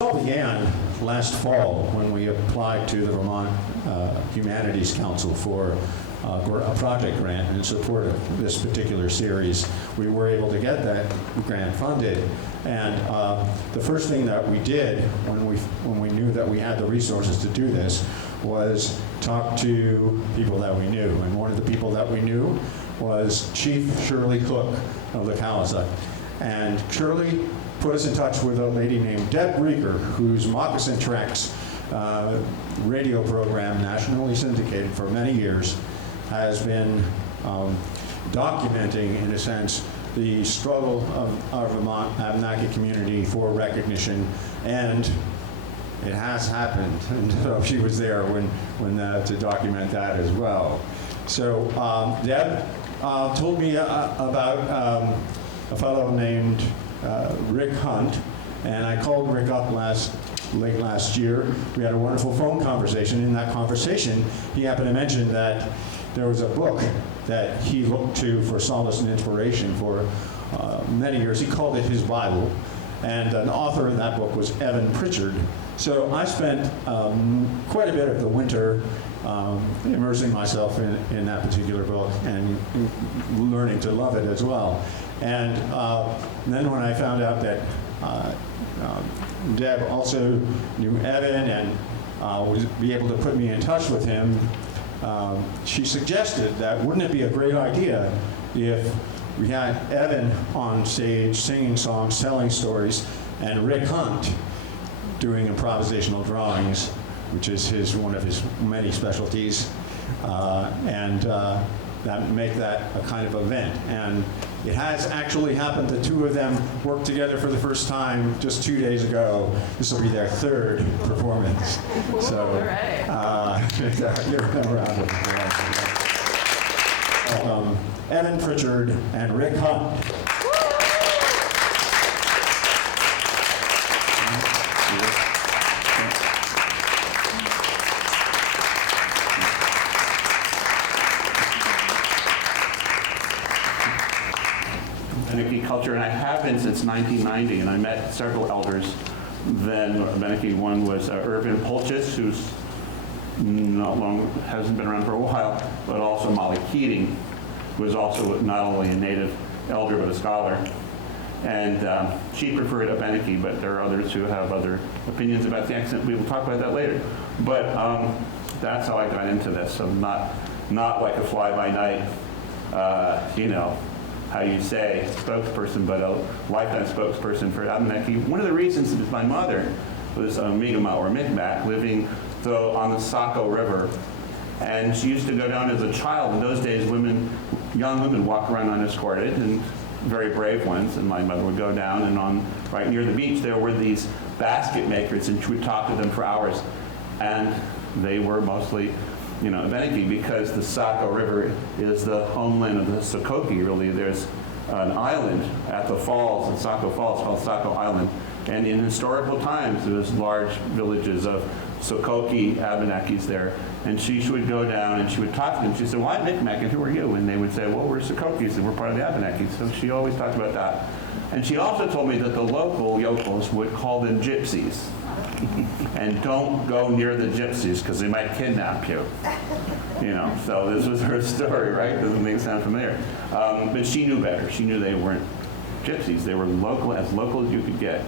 all began last fall when we applied to the Vermont Humanities Council for a project grant in support of this particular series. We were able to get that grant funded, and the first thing that we did when we knew that we had the resources to do this was talk to people that we knew. And one of the people that we knew was Chief Shirley Cook of the Cowessuk. And Shirley put us in touch with a lady named Deb Rieger, whose Moccasin Treks radio program, nationally syndicated for many years, has been documenting, in a sense, the struggle of our Vermont Abenaki community for recognition, and it has happened. And so she was there to document that as well. So Deb told me about a fellow named Rick Hunt, and I called Rick up late last year. We had a wonderful phone conversation. In that conversation, he happened to mention that there was a book that he looked to for solace and inspiration for many years. He called it his Bible, and an author of that book was Evan Pritchard. So I spent quite a bit of the winter immersing myself in that particular book and learning to love it as well. And then when I found out that Deb also knew Evan and would be able to put me in touch with him, she suggested that wouldn't it be a great idea if we had Evan on stage singing songs, telling stories, and Rick Hunt doing improvisational drawings, which is one of his many specialties, and that make that a kind of event. And it has actually happened. The two of them worked together for the first time just 2 days ago. This will be their third performance. So, all right. give them a round of applause. Evan Pritchard and Rick Hunt. Abenaki culture, and I have been since 1990, and I met several elders then. Abenaki, one was Irvin Polchis, who's hasn't been around for a while, but also Molly Keating, who was also not only a native elder but a scholar. And she preferred Abenaki, but there are others who have other opinions about the accent. We will talk about that later. But that's how I got into this. So not like a fly-by-night, how you say, spokesperson, but a lifetime spokesperson for Abenaki. One of the reasons is my mother was a Mi'kmaq or Micmac living on the Saco River. And she used to go down as a child. In those days, young women walked around unescorted, and very brave ones. And my mother would go down, and right near the beach, there were these basket makers, and she would talk to them for hours. And they were mostly Abenaki, because the Saco River is the homeland of the Sokoki, really. There's an island at the falls, the Saco Falls, called Saco Island. And in historical times, there was large villages of Sokoki Abenakis there. And she would go down and she would talk to them. She said, "Well, I'm Micmac, and who are you?" And they would say, "Well, we're Sokokis, and we're part of the Abenakis." So she always talked about that. And she also told me that the local yokels would call them gypsies. And don't go near the gypsies because they might kidnap you. So this was her story, right? Doesn't make it sound familiar. But she knew better. She knew they weren't gypsies. They were as local as you could get.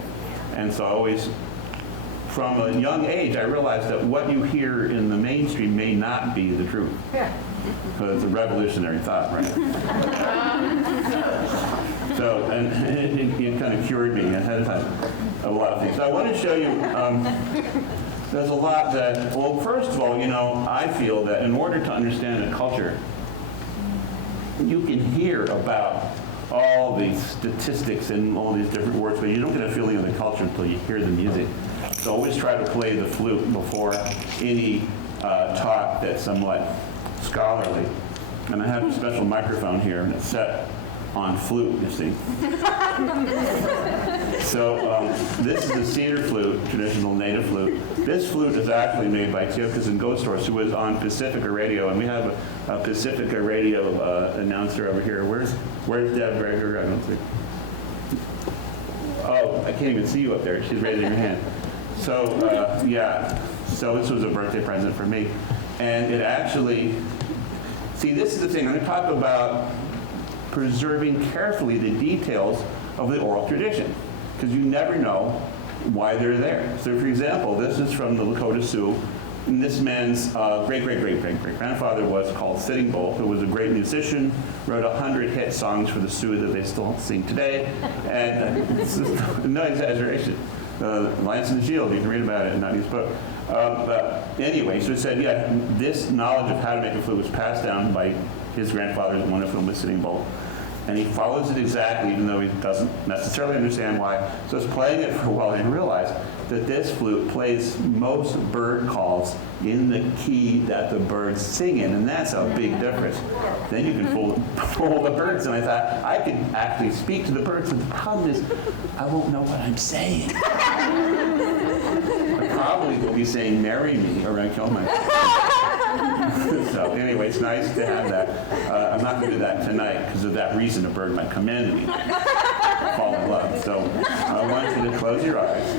And so I always, from a young age, I realized that what you hear in the mainstream may not be the truth. But it's a revolutionary thought, right? So, and it kind of cured me ahead of time of a lot of things. So I want to show you, there's a lot that, well, first of all, I feel that in order to understand a culture, you can hear about all these statistics and all these different words, but you don't get a feeling of the culture until you hear the music. So always try to play the flute before any talk that's somewhat scholarly. And I have a special microphone here, and it's set on flute, you see. So this is a cedar flute, traditional native flute. This flute is actually made by Tiokas and Ghost Horse, who was on Pacifica Radio, and we have a Pacifica Radio announcer over here. Where's Deb Greger? I don't see. Oh, I can't even see you up there. She's raising her hand. So, yeah, so this was a birthday present for me. And it actually, see, this is the thing, I'm going to talk about preserving carefully the details of the oral tradition, because you never know why they're there. So, for example, this is from the Lakota Sioux, and this man's great-great-great-great-great-grandfather was called Sitting Bull, who was a great musician, wrote 100 hit songs for the Sioux that they still sing today, and this is no exaggeration. Lance and the Shield, you can read about it in Nutty's book. But anyway, so it said, yeah, this knowledge of how to make a flute was passed down by his grandfather, one of whom was Sitting Bull. And he follows it exactly, even though he doesn't necessarily understand why. So he's playing it for a while and realized that this flute plays most bird calls in the key that the birds sing in, and that's a big difference. Then you can fool the birds, and I thought, I can actually speak to the birds, but the problem is, I won't know what I'm saying. I probably will be saying, marry me, or I kill myself. So anyway, it's nice to have that. I'm not going to do that tonight because of that reason a bird might come in and fall in love. So I want you to close your eyes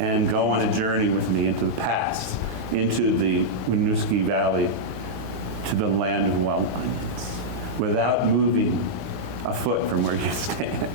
and go on a journey with me into the past, into the Winooski Valley, to the land of wild onions, without moving a foot from where you stand.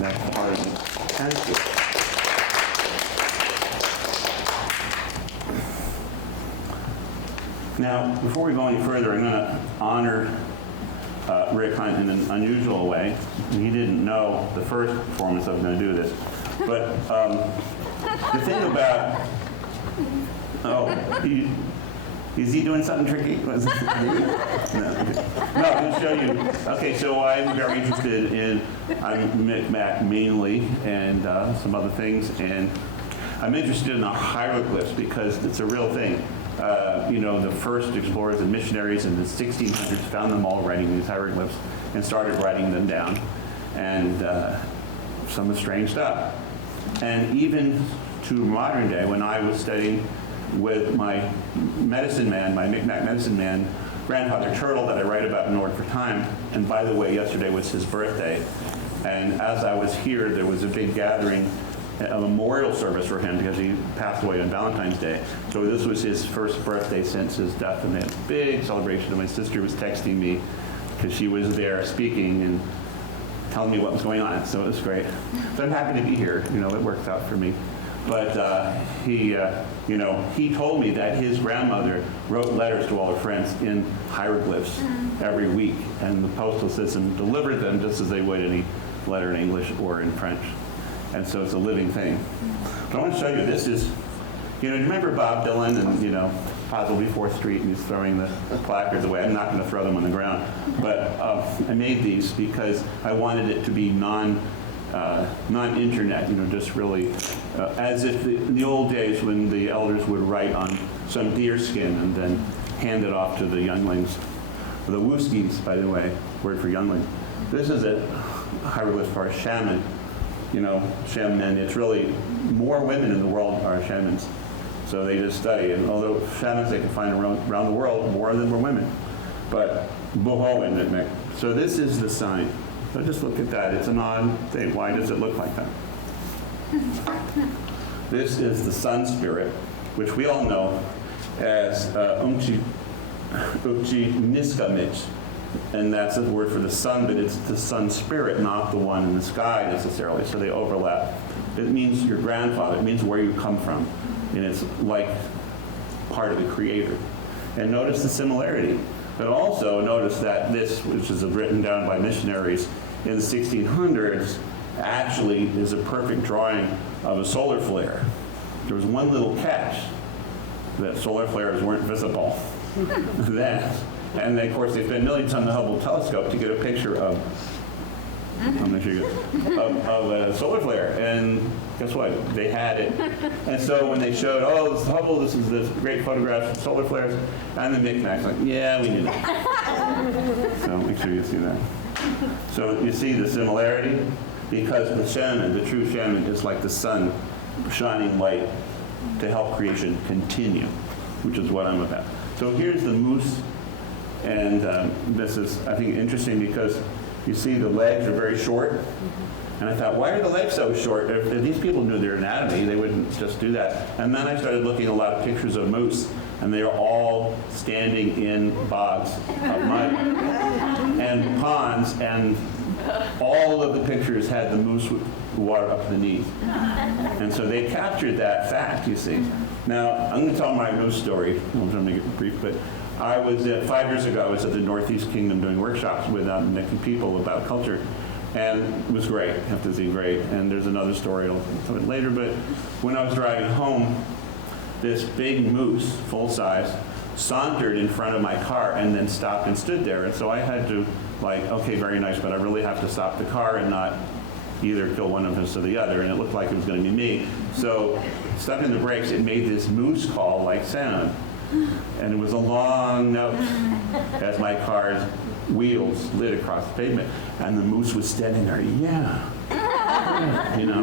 That's part of it. Thank you. Now, before we go any further, I'm going to honor Rick Hunt in an unusual way. He didn't know the first performance I was going to do this. But the thing about, is he doing something tricky? No, I'll show you. Okay, so I'm very interested in Micmac mainly, and some other things, and I'm interested in the hieroglyphs because it's a real thing. The first explorers and missionaries in the 1600s found them all writing these hieroglyphs and started writing them down, and some of the strange stuff. And even to modern day, when I was studying with my medicine man, my Micmac medicine man, grandfather Turtle, that I write about in Order for Time, and by the way, yesterday was his birthday, and as I was here, there was a big gathering, a memorial service for him because he passed away on Valentine's Day. So this was his first birthday since his death, and they had a big celebration, and my sister was texting me because she was there speaking and telling me what was going on, so it was great. So I'm happy to be here, it worked out for me. But he told me that his grandmother wrote letters to all her friends in hieroglyphs every week, and the postal system delivered them just as they would any letter in English or in French. And so it's a living thing. But I want to show you, this is, do you remember Bob Dylan and, possibly 4th Street, and he's throwing the placards away. I'm not going to throw them on the ground. But I made these because I wanted it to be non-internet, just really as if in the old days when the elders would write on some deer skin and then hand it off to the younglings. The Wooskies, by the way, word for youngling. This is a hieroglyph for a shaman, shaman. It's really more women in the world are shamans. So they just study, and although shamans they can find around the world, more than were women. But boho in it. So this is the sign. So just look at that. It's an odd thing. Why does it look like that? This is the sun spirit, which we all know as Niskamitch, and that's the word for the sun, but it's the sun spirit, not the one in the sky necessarily, so they overlap. It means your grandfather. It means where you come from. and it's like part of the creator. And notice the similarity. But also notice that this, which is written down by missionaries in the 1600s, actually is a perfect drawing of a solar flare. There was one little catch, that solar flares weren't visible then. And then, of course, they spent millions on the Hubble telescope to get a picture of, I'm going to show you, of a solar flare. And guess what? They had it. And so when they showed, oh, this is Hubble, this is this great photographs of solar flares, and the Micmacs like, yeah, we knew that. So make sure you see that. So you see the similarity? Because the shaman, the true shaman, is like the sun shining light to help creation continue, which is what I'm about. So here's the moose, and this is, I think, interesting because you see the legs are very short, and I thought, why are the legs so short? If these people knew their anatomy, they wouldn't just do that. And then I started looking at a lot of pictures of moose, and they are all standing in bogs of mud and ponds, and all of the pictures had the moose with water up to the knees. And so they captured that fact, you see. Now, I'm going to tell my moose story. I'm going to make it brief, but I was, 5 years ago, I was at the Northeast Kingdom doing workshops with Naiki people about culture. And it was great, I have to say great. And there's another story I'll tell it later, but when I was driving home, this big moose, full size, sauntered in front of my car and then stopped and stood there. And so I had to, like, okay, very nice, but I really have to stop the car and not either kill one of us or the other. And it looked like it was going to be me. So stepping the brakes, it made this moose call-like sound. And it was a long note as my car's wheels slid across the pavement. And the moose was standing there, yeah, you know,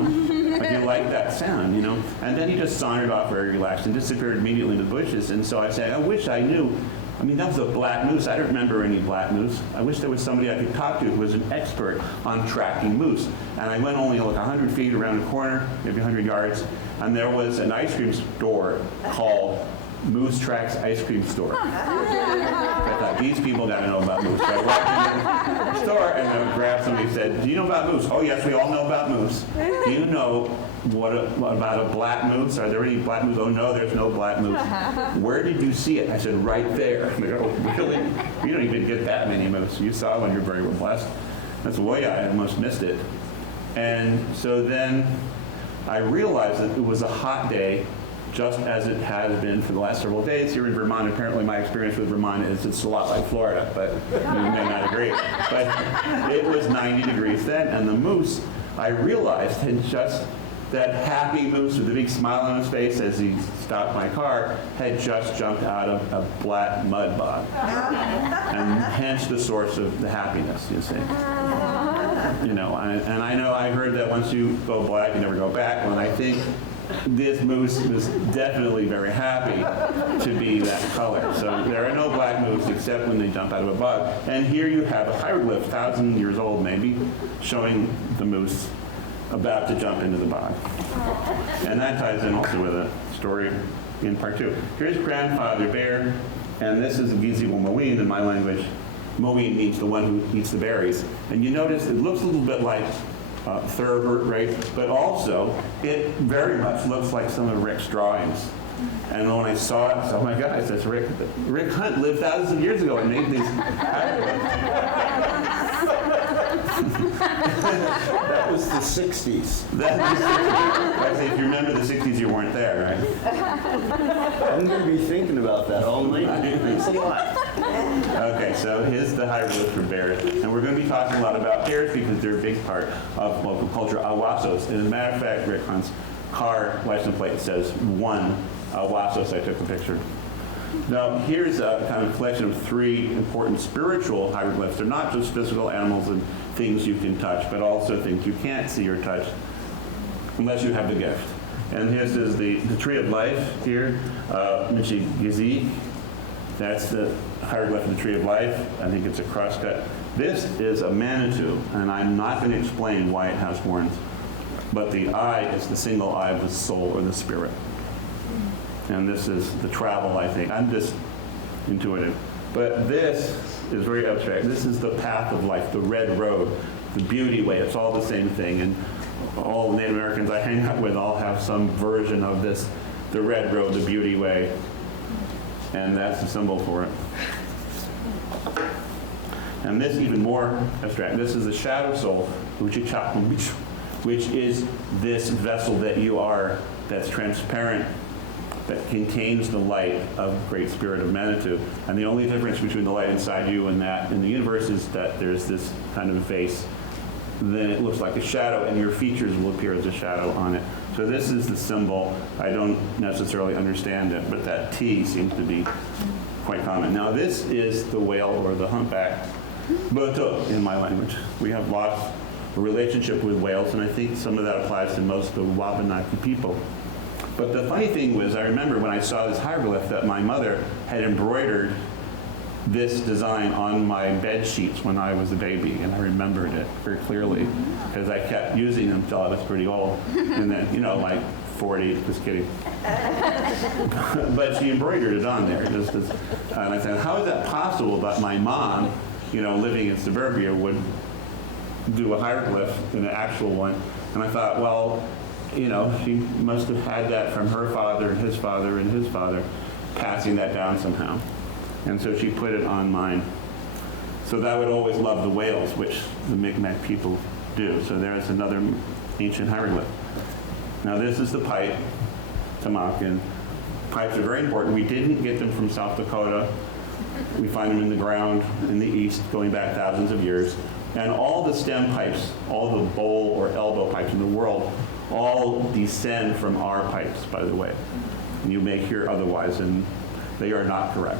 like you like that sound, you know. And then he just sauntered off very relaxed and disappeared immediately into the bushes. And so I said, I wish I knew. I mean, that was a black moose. I don't remember any black moose. I wish there was somebody I could talk to who was an expert on tracking moose. And I went only like 100 feet around the corner, maybe 100 yards, and there was an ice cream store called Moose Tracks Ice Cream Store. I thought, these people gotta know about moose. So I walked in the store and I grabbed somebody and said, do you know about moose? Oh yes, we all know about moose. Do you know what about a black moose? Are there any black moose? Oh no, there's no black moose. Where did you see it? I said, right there. And they go, oh, really? You don't even get that many moose. You saw one, you're very blessed. That's why I almost missed it. And so then I realized that it was a hot day, just as it has been for the last several days here in Vermont. Apparently my experience with Vermont is it's a lot like Florida, but you may not agree. But it was 90 degrees then, and the moose, I realized, had just, that happy moose with a big smile on his face as he stopped my car, had just jumped out of a black mud bog. And hence the source of the happiness, you see. You know, and I know I heard that once you go black, you never go back. Well, I think this moose was definitely very happy to be that color. So there are no black moose except when they jump out of a bog. And here you have a hieroglyph, 1,000 years old maybe, showing the moose about to jump into the bog. And that ties in also with a story in part 2. Here's Grandfather Bear, and this is a Gizibo Moween in my language. Moween means the one who eats the berries. And you notice it looks a little bit like Thurber, right? But also, it very much looks like some of Rick's drawings. And when I saw it, I said, oh my God, that's Rick. Rick Hunt lived thousands of years ago and made these That was the 60s. That's the 60s. I say, if you remember the 60s, you weren't there, right? I'm going to be thinking about that all night. Thanks a lot. Okay, so here's the hieroglyph for bears. And we're going to be talking a lot about bears because they're a big part of local culture. Awasos. And as a matter of fact, Rick Hunt's car license plate says 1 Awasos. I took a picture. Now, here's a kind of collection of 3 important spiritual hieroglyphs. They're not just physical animals and things you can touch, but also things you can't see or touch unless you have the gift. And here's is the tree of life here, Michi Gizi. That's the hieroglyph of the tree of life. I think it's a crosscut. This is a Manitou, and I'm not going to explain why it has horns, but the eye is the single eye of the soul or the spirit. And this is the travel, I think. I'm just intuitive. But this is very abstract. This is the path of life, the red road, the beauty way. It's all the same thing. And all the Native Americans I hang out with all have some version of this the red road, the beauty way, and that's the symbol for it. And this even more abstract. This is the shadow soul, which is this vessel that you are, that's transparent, that contains the light of Great Spirit of Manitou. And the only difference between the light inside you and that in the universe is that there's this kind of face. Then it looks like a shadow, and your features will appear as a shadow on it. So this is the symbol. I don't necessarily understand it, but that T seems to be quite common. Now this is the whale or the humpback boto in my language. We have lost a relationship with whales, and I think some of that applies to most of the Wabanaki people. But the funny thing was, I remember when I saw this hieroglyph that my mother had embroidered this design on my bed sheets when I was a baby, and I remembered it very clearly because I kept using them until I was pretty old, and then, like 40, just kidding. But she embroidered it on there. And I said, how is that possible that my mom, living in suburbia, would do a hieroglyph in an actual one? And I thought, well, she must have had that from her father and his father and his father, passing that down somehow. And so she put it on mine. So that would always love the whales, which the Mi'kmaq people do. So there's another ancient hieroglyph. Now this is the pipe, Tamakin. Pipes are very important. We didn't get them from South Dakota. We find them in the ground in the east, going back thousands of years. And all the stem pipes, all the bowl or elbow pipes in the world, all descend from our pipes, by the way. And you may hear otherwise, and they are not correct.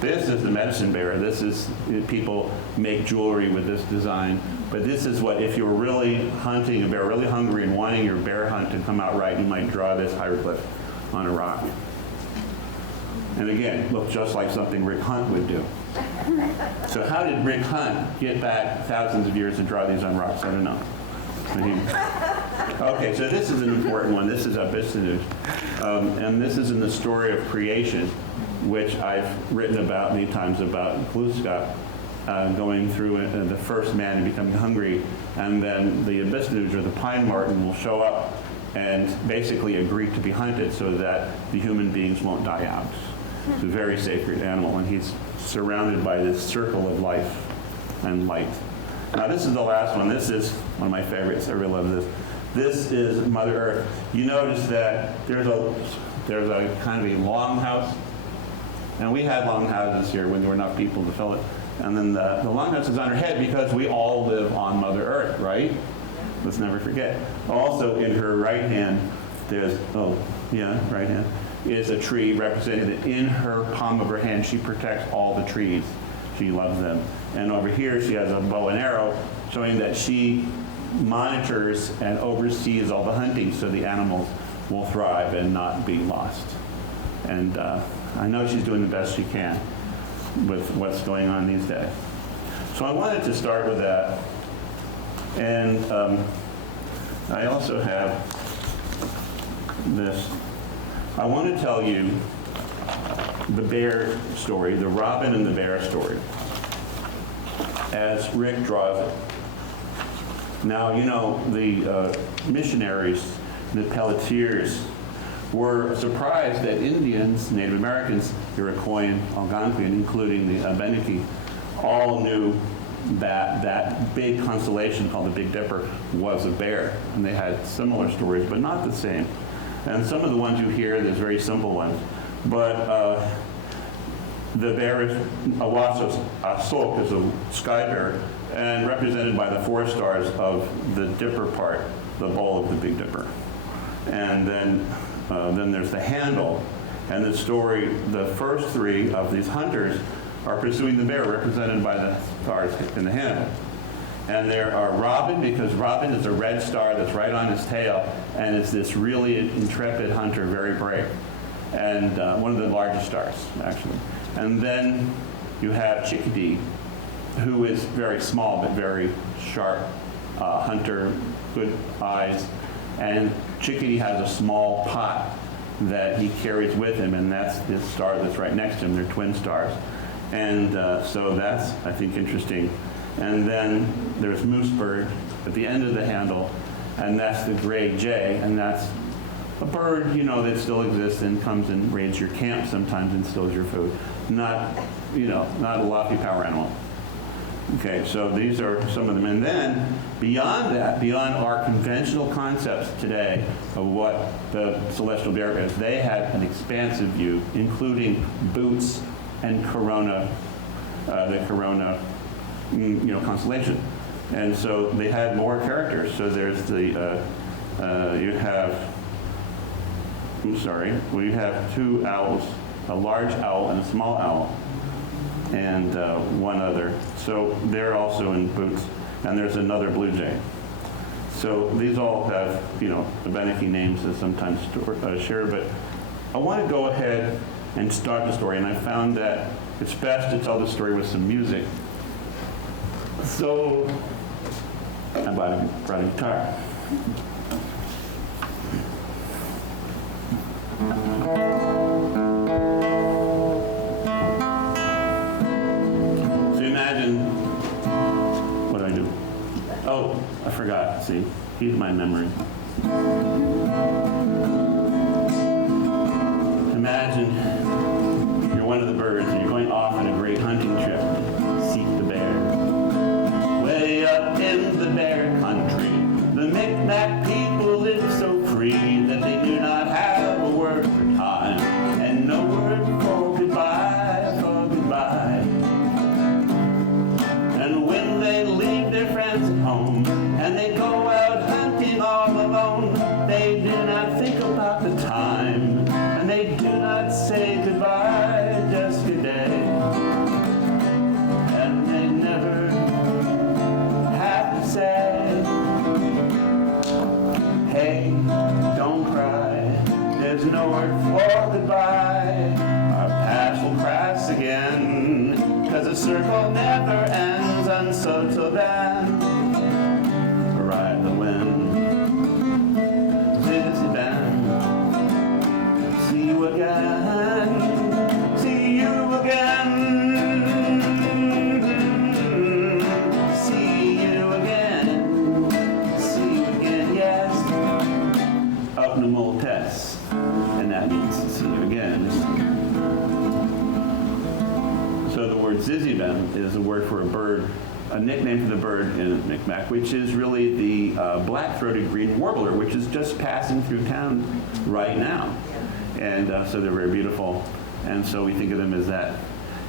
This is the medicine bearer. This is, people make jewelry with this design. But this is what, if you were really hunting a bear, really hungry and wanting your bear hunt to come out right, you might draw this hieroglyph on a rock. And again, look just like something Rick Hunt would do. So how did Rick Hunt get back thousands of years and draw these on rocks? I don't know. Okay, so this is an important one. This is Abistinuj. And this is in the story of creation, which I've written about many times about Glooskap going through the first man and becoming hungry. And then the Abistinuj, or the pine marten, will show up and basically agree to be hunted so that the human beings won't die out. It's a very sacred animal, and he's surrounded by this circle of life and light. Now this is the last one. This is one of my favorites. I really love this. This is Mother Earth. You notice that there's a kind of a longhouse, and we had longhouses here when there were enough people to fill it. And then the longhouse is on her head because we all live on Mother Earth, right? Let's never forget. Also in her right hand, there's, right hand, is a tree representing that in her palm of her hand, she protects all the trees. She loves them. And over here, she has a bow and arrow showing that she monitors and oversees all the hunting so the animals will thrive and not be lost. And I know she's doing the best she can with what's going on these days. So I wanted to start with that. And I also have this. I want to tell you the bear story, the robin and the bear story, as Rick draws it. Now, the missionaries, the Pelletiers, were surprised that Indians, Native Americans, Iroquois, Algonquian, including the Abenaki, all knew that that big constellation called the Big Dipper was a bear. And they had similar stories, but not the same. And some of the ones you hear, there's very simple ones. But the bear is Awasos Asok, is a sky bear, and represented by the 4 stars of the dipper part, the bowl of the Big Dipper. And then there's the handle. And the story, the first 3 of these hunters are pursuing the bear, represented by the stars in the handle. And there are robin, because robin is a red star that's right on his tail, and is this really intrepid hunter, very brave, and one of the largest stars, actually. And then you have chickadee, who is very small but very sharp hunter, good eyes, and chickadee has a small pot that he carries with him, and that's this star that's right next to him. They're twin stars. And so that's, I think, interesting. And then there's moose bird at the end of the handle, and that's the gray jay, and that's a bird, that still exists and comes and raids your camp sometimes and steals your food. Not a lofty power animal. Okay, so these are some of them. And then beyond that, beyond our conventional concepts today of what the celestial bear is, they had an expansive view, including Boots and Corona, the Corona, constellation. And so they had more characters. So there's we have two owls, a large owl and a small owl, and one other. So they're also in Boots, and there's another blue jay. So these all have, Abenaki names that sometimes share, but I want to go ahead and start the story, and I found that it's best to tell the story with some music. So I brought a guitar. So imagine, what do I do? Oh, I forgot. See, here's my memory. Imagine you're one of the birds and you're going off on a great hunting trip to seek the bear. Way up in the bear country, the Micmac people live so free that they do not have a word for time and no word for goodbye, for goodbye. And when they leave their friends at home and they go out hunting all alone, they do not think about the time and they do not say goodbye, just good day. And they never have to say, hey, don't cry, there's no word for goodbye. Our paths will cross again, 'cause the circle never ends, and so till then, ride the wind. Dizzy bend, see you again, see you again, see you again, see you again, yes. Up Numoltes, and that means to see you again. So the word zizibem is a word for a bird, a nickname for the bird in Micmac, which is really the black-throated green warbler, which is just passing through town right now. And so they're very beautiful. And so we think of them as that,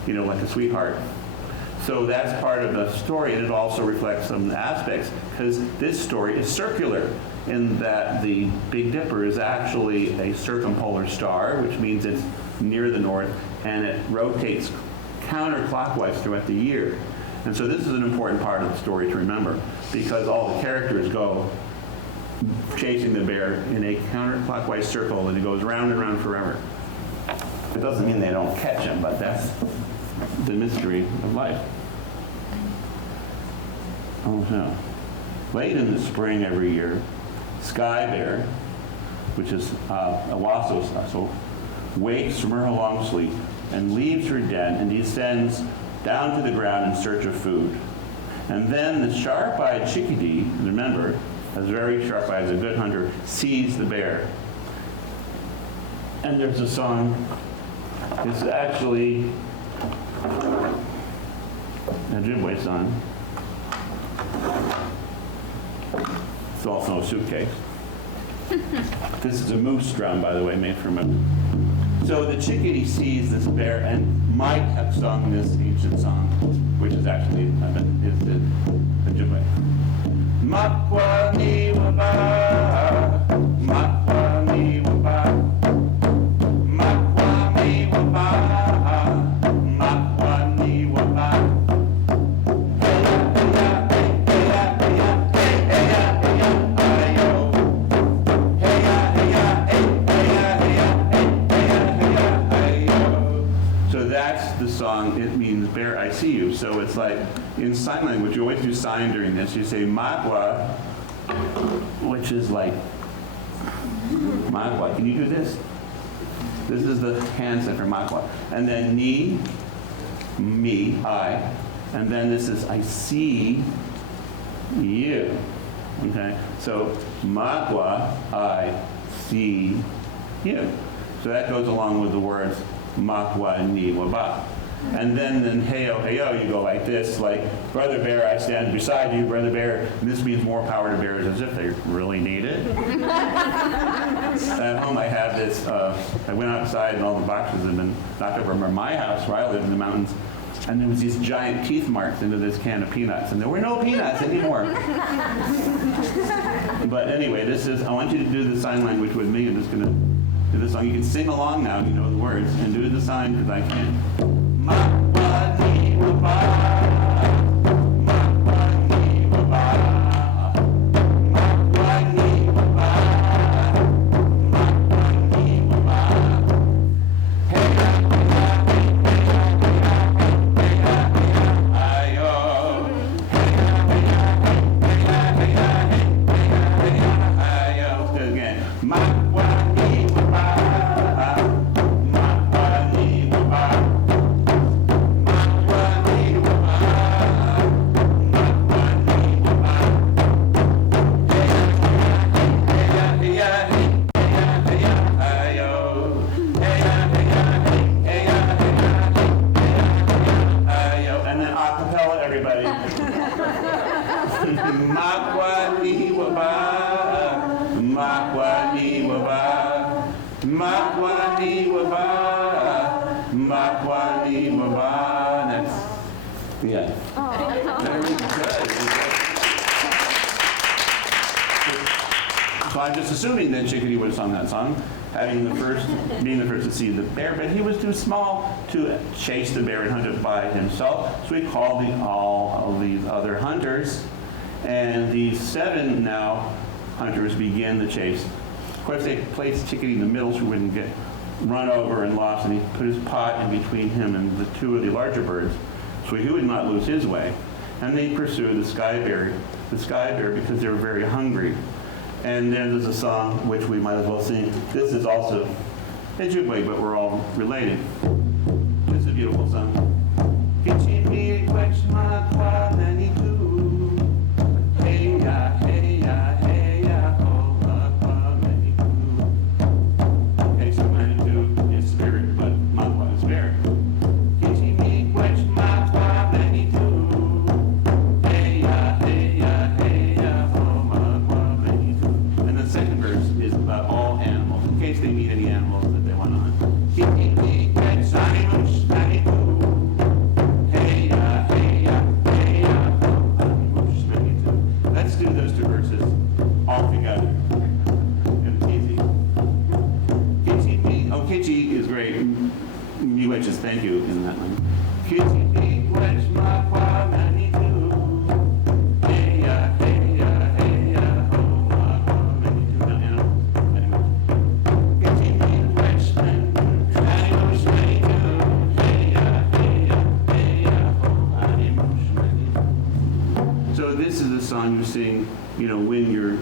like a sweetheart. So that's part of the story, and it also reflects some aspects, because this story is circular in that the Big Dipper is actually a circumpolar star, which means it's near the north, and it rotates counterclockwise throughout the year. And so this is an important part of the story to remember, because all the characters go chasing the bear in a counterclockwise circle, and it goes round and round forever. It doesn't mean they don't catch him, but that's the mystery of life. Oh, no. Late in the spring every year, Sky Bear, which is a Wassaw Sasso, wakes from her long sleep and leaves her den and descends down to the ground in search of food. And then the sharp-eyed chickadee, remember, as very sharp eyes, a good hunter, sees the bear. And there's a song. It's actually a Ojibwe song. It's also a suitcase. This is a moose drum, by the way, made from a... So the chickadee sees this bear and might have sung this ancient song, which is actually is the Ojibwe. Makwa ni waba, makwa ni waba, makwa ni waba, makwa ni waba. Song, it means bear, I see you. So it's like in sign language, you always do sign during this. You say matwa, which is like matwa. Can you do this? This is the hand sign for matwa. And then ni, me, I. And then this is I see you. Okay, so Makwa, I see you. So that goes along with the words Makwa ni waba. And then in heyo heyo, you go like this, like, Brother Bear, I stand beside you, Brother Bear. And this means more power to bears, as if they really need it. At home I have this, I went outside and all the boxes had been knocked over. Remember my house where I live in the mountains, and there was these giant teeth marks into this can of peanuts, and there were no peanuts anymore. But anyway, this is, I want you to do the sign language with me. I'm just gonna do this song. You can sing along now, you know the words, and do the sign, because I can't. Makwa ni waba, makwa ni waba, makwa ni waba, makwa ni waba. Hey ya, hey ya, ayo. Hey ya, ayo. Do it again. Makwa ni waba, makwa ni waba. And then a cappella, everybody. Makwa ni waba, makwa ni waba, makwa ni waba, makwa ni waba. Next. Yeah. Very good. So I'm just assuming that Chickadee would have sung that song, being the first to see the bear, but he was too small to chase the bear and hunt it by himself. So he called all of these other hunters, and these 7 now hunters begin the chase. Of course, they placed Chickadee in the middle so he wouldn't get run over and lost, and he put his pot in between him and the 2 of the larger birds, so he would not lose his way. And they pursued the sky bear because they were very hungry. And then there's a song which we might as well sing. This is also Ojibwe, but we're all related. It's a beautiful song. Kichimi kwechma kwa naniku. Hey ya, hey ya, hey ya, oh kwa naniku. Okay, so Manitou is spirit, but Makwa is bear. Kichimi kwechma kwa naniku. Hey ya, hey ya, hey ya, oh Makwa Manitou. And the second verse is about all animals, in case they meet any animals that they want to hunt. Kichimi kwechma Manitou. Hey ya, hey ya, hey ya, oh Manitou. Let's do those 2 verses all together. And it's easy. Kichimi, oh, Kichi is great. Miigwech is thank you in that one. Kichimi kwechma kwa Manitou. Hey ya, hey ya, hey ya, oh Makwa Manitou. No, animal. Kichimi kwechma Manitou. Hey ya, hey ya, hey ya, oh Manitou. So this is a song you sing, you know, when you're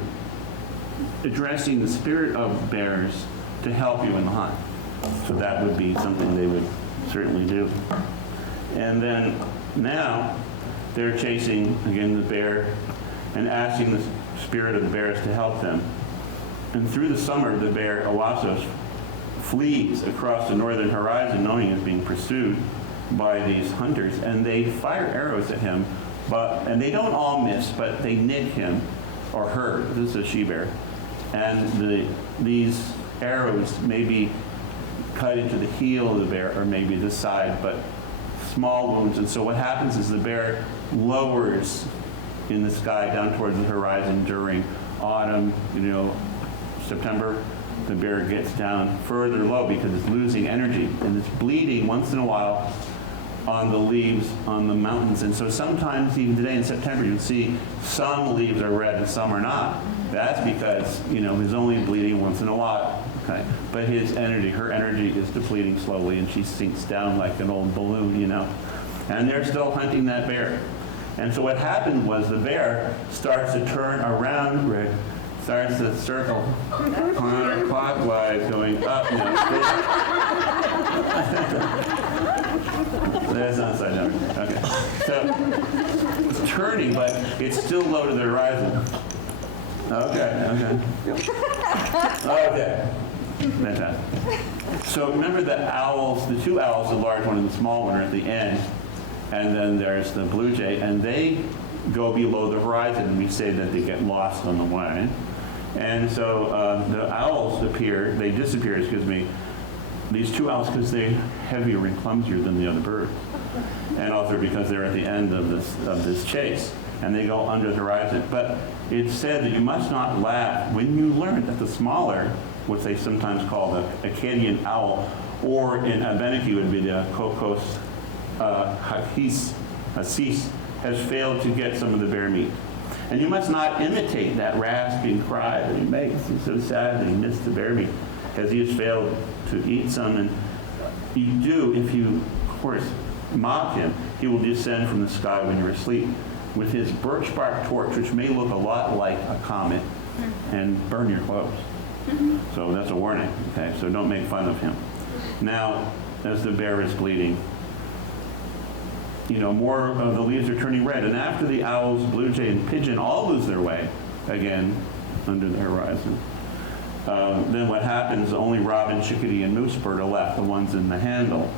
addressing the spirit of bears to help you in the hunt. So that would be something they would certainly do. And then now they're chasing, again, the bear and asking the spirit of the bears to help them. And through the summer, the bear, Owasos, flees across the northern horizon knowing he's being pursued by these hunters, and they fire arrows at him, and they don't all miss, but they nick him or her. This is a she-bear. And these arrows maybe cut into the heel of the bear or maybe the side, but small wounds. And so what happens is the bear lowers in the sky down towards the horizon during autumn, you know, September. The bear gets down further low because it's losing energy, and it's bleeding once in a while on the leaves on the mountains. And so sometimes even today in September you'll see some leaves are red and some are not. That's because, you know, he's only bleeding once in a while. Okay, but her energy is depleting slowly, and she sinks down like an old balloon, you know. And they're still hunting that bear. And so what happened was the bear starts to turn around, Rick, starts to circle counterclockwise, going up. No, that's not upside down. Okay, so it's turning, but it's still low to the horizon. Okay. Okay. Fantastic. So remember the owls, the two owls, the large one and the small one are at the end, and then there's the blue jay, and they go below the horizon, and we say that they get lost on the way. And so the owls disappear, these two owls, because they're heavier and clumsier than the other birds. And also because they're at the end of this chase, and they go under the horizon. But it's said that you must not laugh when you learn that the smaller, what they sometimes call the Acadian owl, or in Abenaki would be the Cocos hasis, has failed to get some of the bear meat. And you must not imitate that rasping cry that he makes. He's so sad that he missed the bear meat, because he has failed to eat some. And you do, if you, of course, mock him, he will descend from the sky when you're asleep with his birch bark torch, which may look a lot like a comet, and burn your clothes. So that's a warning, okay? So don't make fun of him. Now, as the bear is bleeding, more of the leaves are turning red. And after the owls, blue jay, and pigeon all lose their way again under the horizon, then what happens, only robin, chickadee, and moosebird are left, the ones in the handle.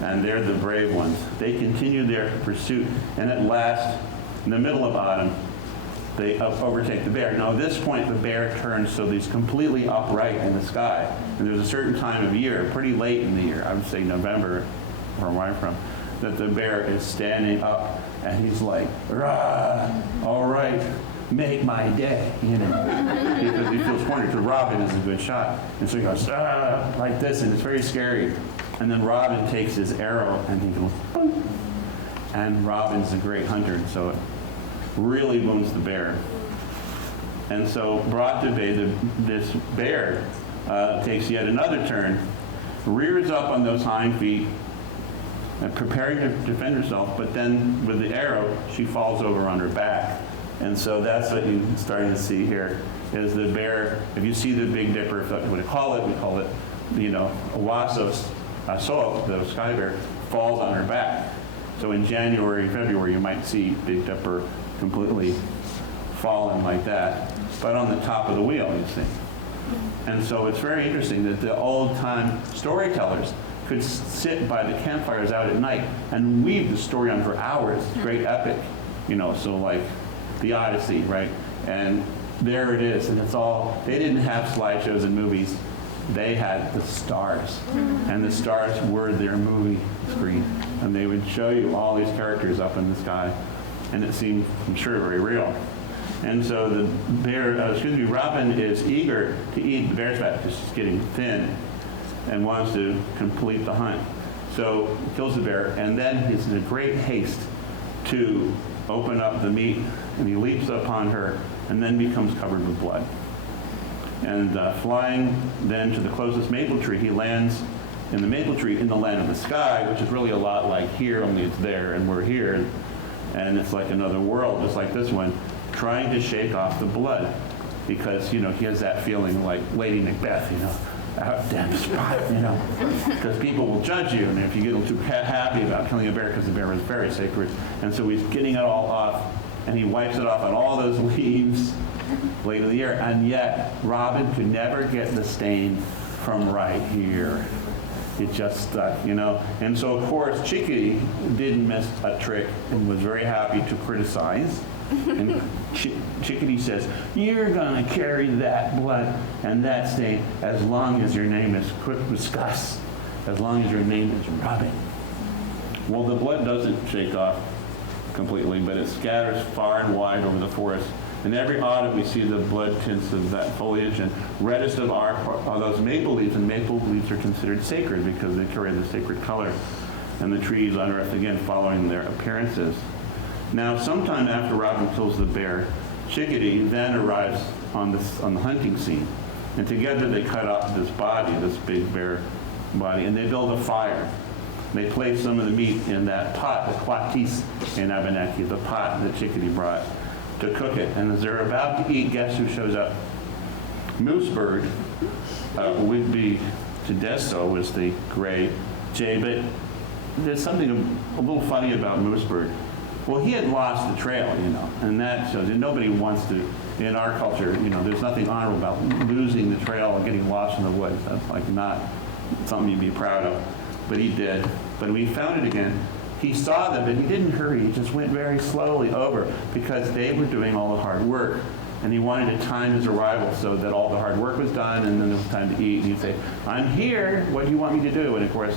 And they're the brave ones. They continue their pursuit, and at last, in the middle of autumn, they overtake the bear. Now, at this point, the bear turns so he's completely upright in the sky. And there's a certain time of year, pretty late in the year, I would say November, where I'm from, that the bear is standing up, and he's like, "Rah, all right, make my day," because he feels cornered. The robin is a good shot. And so he goes, like this, and it's very scary. And then Robin takes his arrow, and he goes, boom. And Robin's a great hunter, so it really wounds the bear. And so brought to bay, this bear takes yet another turn, rears up on those hind feet, and preparing to defend herself, but then with the arrow, she falls over on her back. And so that's what you're starting to see here, is the bear. If you see the Big Dipper, if that's what we call it, Owasso Assault, the sky bear, falls on her back. So in January, February, you might see Big Dipper completely fallen like that, but on the top of the wheel, you see. And so it's very interesting that the old-time storytellers could sit by the campfires out at night and weave the story on for hours. It's great epic, so like the Odyssey, right? And there it is, and it's all, they didn't have slideshows and movies. They had the stars, and the stars were their movie screen, and they would show you all these characters up in the sky, and it seemed, I'm sure, very real. And so the bear, Robin is eager to eat the bear's fat because she's getting thin and wants to complete the hunt. So he kills the bear, and then he's in a great haste to open up the meat, and he leaps upon her, and then becomes covered with blood. And flying then to the closest maple tree, he lands in the maple tree in the land of the sky, which is really a lot like here, only it's there and we're here. And it's like another world, just like this one, trying to shake off the blood. Because, he has that feeling like Lady Macbeth, out damn spot, because people will judge you, and if you get a little too happy about killing a bear, because the bear is very sacred. And so he's getting it all off, and he wipes it off on all those leaves late in the year, and yet Robin could never get the stain from right here. It just stuck, And so, of course, Chickadee didn't miss a trick and was very happy to criticize. And Chickadee says, "You're going to carry that blood and that stain as long as your name is Quipuscus, as long as your name is Robin." Well, the blood doesn't shake off completely, but it scatters far and wide over the forest. And every autumn we see the blood tints of that foliage, and reddest of are those maple leaves, and maple leaves are considered sacred because they carry the sacred color. And the trees unearth again following their appearances. Now, sometime after Robin kills the bear, Chickadee then arrives on the hunting scene. And together they cut up this body, this big bear body, and they build a fire. They place some of the meat in that pot, the quatis in Abenaki, the pot that Chickadee brought, to cook it. And as they're about to eat, guess who shows up? Moosebird would be Tedeso, was the gray jay, but there's something a little funny about Moosebird. Well, he had lost the trail, and that shows that nobody wants to in our culture, there's nothing honorable about losing the trail or getting lost in the woods. That's like not something you'd be proud of. But he did. But we found it again. He saw them, but he didn't hurry. He just went very slowly over because they were doing all the hard work. And he wanted to time his arrival so that all the hard work was done and then there was time to eat. And he'd say, I'm here. What do you want me to do? And of course,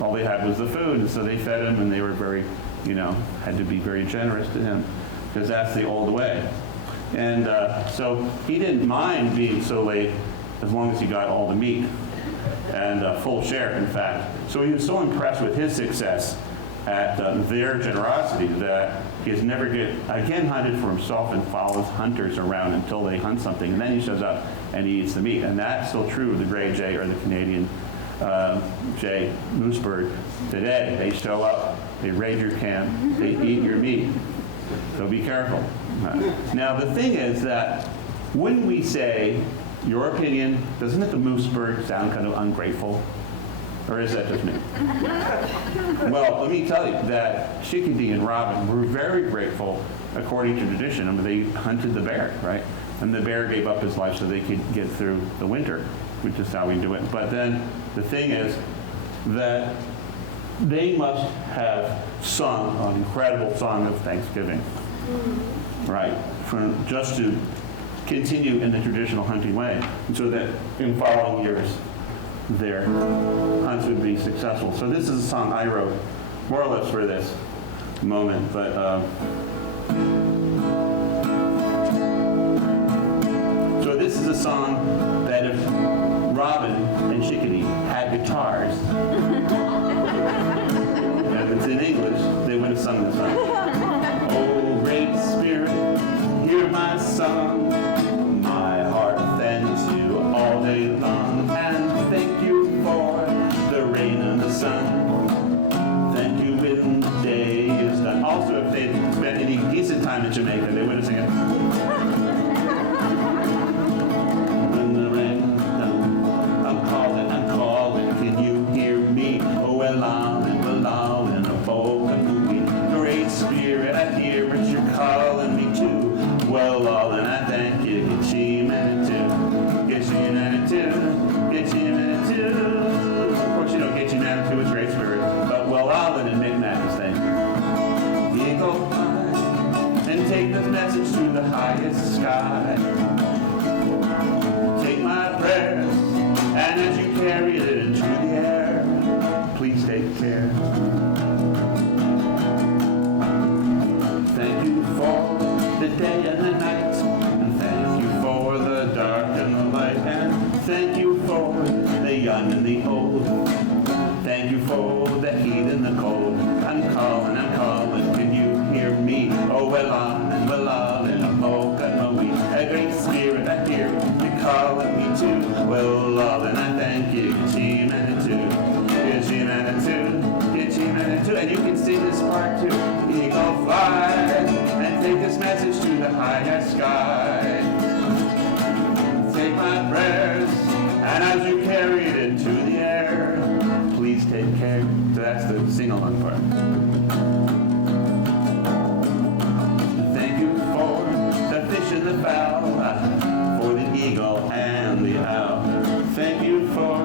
all they had was the food. And so they fed him and they were very, had to be very generous to him because that's the old way. And so he didn't mind being so late as long as he got all the meat and full share, in fact. So he was so impressed with his success at their generosity that he has never again hunted for himself and follows hunters around until they hunt something. And then he shows up and he eats the meat. And that's still true of the gray jay or the Canadian jay, moose bird today. They show up, they raid your camp, they eat your meat. So be careful. Now the thing is that when we say, your opinion, doesn't it the moose bird sound kind of ungrateful? Or is that just me? Well, let me tell you that Chickadee and Robin were very grateful according to tradition. I mean, they hunted the bear, right? And the bear gave up his life so they could get through the winter, which is how we do it. But then the thing is that they must have sung an incredible song of thanksgiving, right? Just to continue in the traditional hunting way, so that in following years, their hunts would be successful. So this is a song I wrote, more or less for this moment. But so this is a song that if Robin and Chickadee had guitars, and it's in English, they would have sung this song. Oh, Great Spirit, hear my song. My heart thanks you all day long, and thank you for the rain and the sun. Thank you when the day is done. Also, if they'd spent any decent time in Jamaica, they would have sung it. When the rain is done, I'm calling, can you hear me? Oh, well, I'm in a folk and movie. Great Spirit, I hear what you're calling me to. Well, all and I thank you, get you Manitou, get you Manitou, get you Manitou. Of course, you don't get you Manitou, it's Great Spirit, but well, all in Micmac is thank you. Eagle fly and take this message to the highest sky. Take my prayers, and as you carry it into the air, please take care. Thank you for the day and the night, and thank you for the dark and the light, and thank you for the young and the old. Thank you for the heat and the cold. I'm calling, can you hear me? Oh, well on, and a moke and a wheat. A great spirit I hear you calling me to. Well, all and I thank you, Gitchi Manitou, Gitchi Manitou, Gitchi Manitou. And you can sing this part too. Eagle fly and take this message to the highest sky. Take my prayers, and as you carry it into the air, please take care. So that's the sing-along part. Thank you for the fish and the fowl, for the eagle and the owl. Thank you for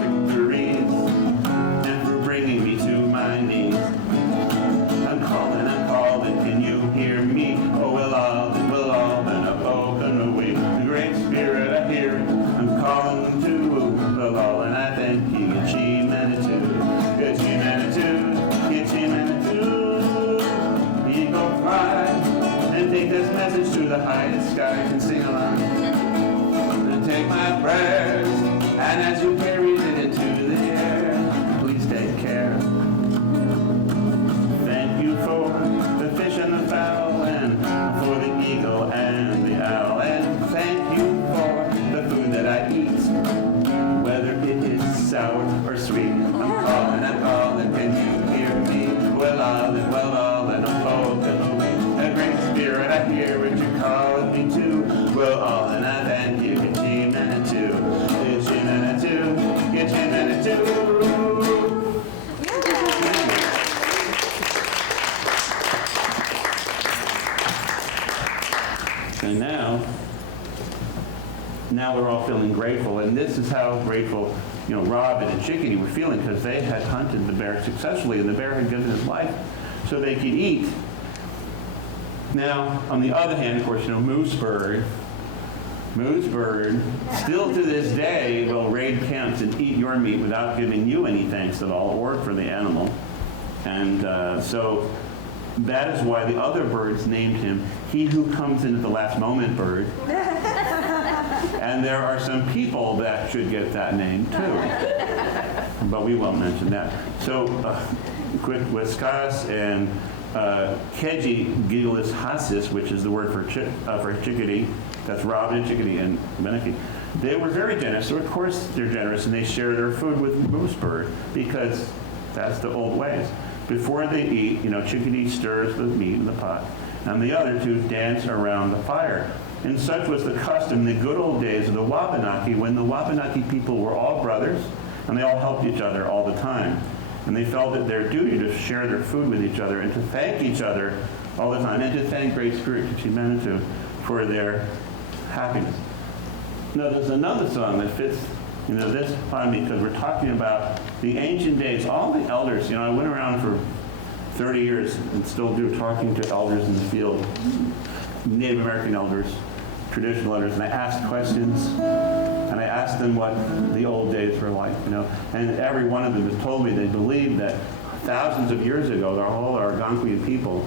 victories, and for bringing me to my knees. I'm calling, can you hear me? Oh, well, and a poke and a wee. The Great Spirit I hear, I'm calling to. Well, all and I thank you, Gitchi Manitou, Gitchi Manitou, Gitchi Manitou. Eagle fly and take this message to the highest sky. And sing along. And take my prayers, and as you carry it into the air, please take care. Thank you for the fish and the fowl, and for the eagle and the owl, and thank you for the food that I eat, whether it is sour or sweet. I'm calling, can you hear me? Well, all and a poke and a wee. A great spirit I hear what you're calling me to. Well, all and I thank you, Gitchi Manitou, Gitchi Manitou, Gitchi Manitou. And now, now they're all feeling grateful. And this is how grateful, Robin and Chickadee were feeling, because they had hunted the bear successfully, and the bear had given his life so they could eat. Now, on the other hand, of course, Moosebird, still to this day, will raid camps and eat your meat without giving you any thanks at all, or for the animal. And so that is why the other birds named him He Who Comes In at the Last Moment Bird. And there are some people that should get that name too. But we won't mention that. So, Quitwiscas and Keji Giggles Hasis, which is the word for chickadee, that's Robin and Chickadee and Beneke. They were very generous, so of course they're generous, and they share their food with Moosebird, because that's the old ways. Before they eat, Chickadee stirs the meat in the pot, and the other two dance around the fire. And such was the custom in the good old days of the Wabanaki, when the Wabanaki people were all brothers, and they all helped each other all the time. And they felt it their duty to share their food with each other and to thank each other all the time, and to thank Great Spirit Chimanatu for their happiness. Now, there's another song that fits, this on me, because we're talking about the ancient days. All the elders, I went around for 30 years and still do, talking to elders in the field, Native American elders, traditional elders, and I asked questions, and I asked them what the old days were like, and every one of them has told me they believed that thousands of years ago, all our Algonquian people,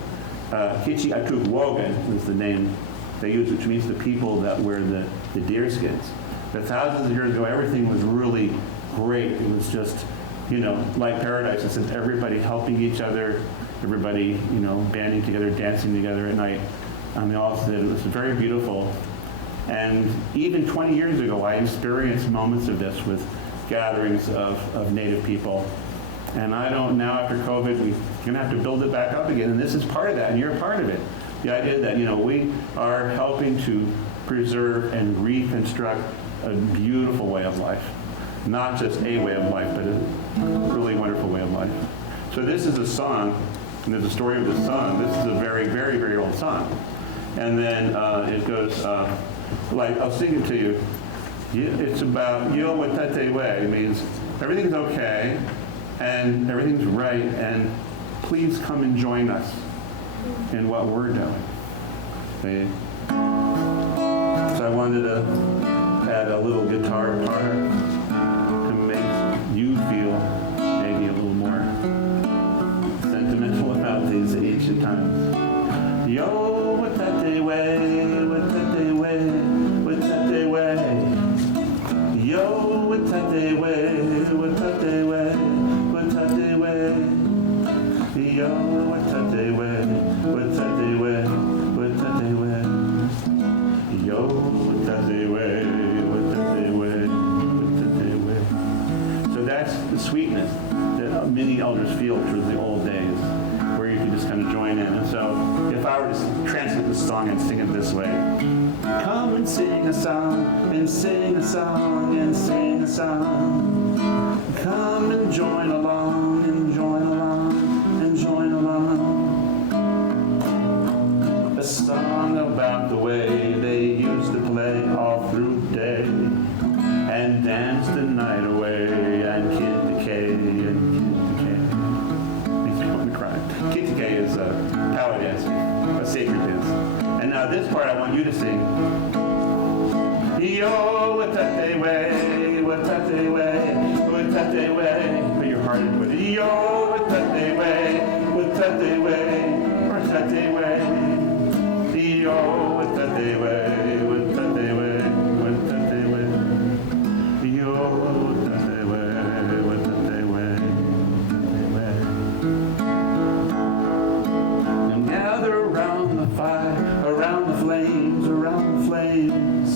Kichi Atuk Wogan was the name they used, which means the people that wear the deer skins. But thousands of years ago, everything was really great. It was just, like paradise. It's just everybody helping each other, everybody, banding together, dancing together at night. They all said it was very beautiful. And even 20 years ago, I experienced moments of this with gatherings of Native people. And I don't, now after COVID, we're going to have to build it back up again. And this is part of that, and you're a part of it. The idea that, we are helping to preserve and reconstruct a beautiful way of life. Not just a way of life, but a really wonderful way of life. So this is a song, and there's a story of this song. This is a very, very, very old song. And then it goes, I'll sing it to you. It's about Yo Watate Way. It means everything's okay, and everything's right, and please come and join us in what we're doing. See? So I wanted to add a little guitar part to make you feel maybe a little more sentimental about these ancient times. Yo, Watate Way, Watate Way, Watate Way. Yo, Watate Way, Watate Way, Watate Way. Yo, Watate Way, Watate Way, Watate Way. Yo, Watate Way, Watate Way, Watate Way. So that's the sweetness that many elders feel through the old days, where you can just kind of join in. And so if I were to translate this song and sing it this way: come and sing a song, and sing a song, and sing a song. Come and join along, and join along, and join along. A song about the way they used to play all through the day, and dance the night away, and Kintake, and Kintake. Makes me want to cry. Kintake is power dance, a sacred dance. And now this part I want you to sing. Yo, Watate Way, Watate Way, Watate Way. Put your heart into it. Yo, Watate Way, Watate Way, Watate Way. Yo, Watate Way, Watate Way, Watate Way. Yo, Watate Way, Watate Way, Watate Way. And gather around the fire, around the flames, around the flames.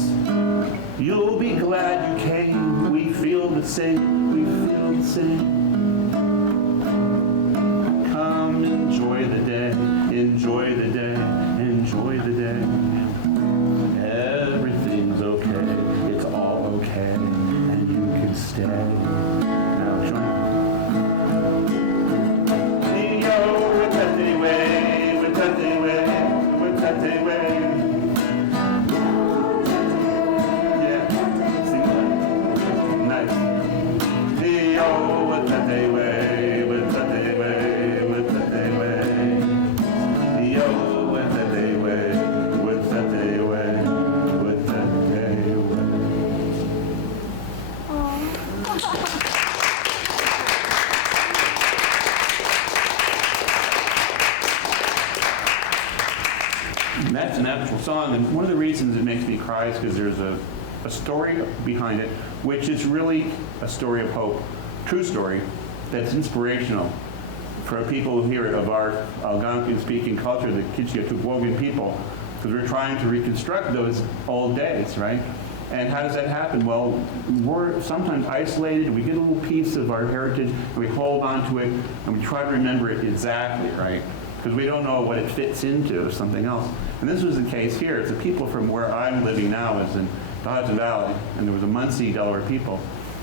You'll be glad you came. We feel the same. We feel the same. Come enjoy the day. Enjoy the day. Enjoy the day. Everything's okay. It's all okay. And you can stay. Now join. Yo, Watate Way. Watate Way. Watate Way. And that's an actual song, and one of the reasons it makes me cry is because there's a story behind it, which is really a story of hope, true story, that's inspirational for people here of our Algonquin-speaking culture, the Kichigatuguogan people, because we're trying to reconstruct those old days, right? And how does that happen? Well, we're sometimes isolated, we get a little piece of our heritage, and we hold on to it, and we try to remember it exactly, right? Because we don't know what it fits into, something else. And this was the case here. It's the people from where I'm living now is in the Hudson Valley, and there was a Munsee Delaware people.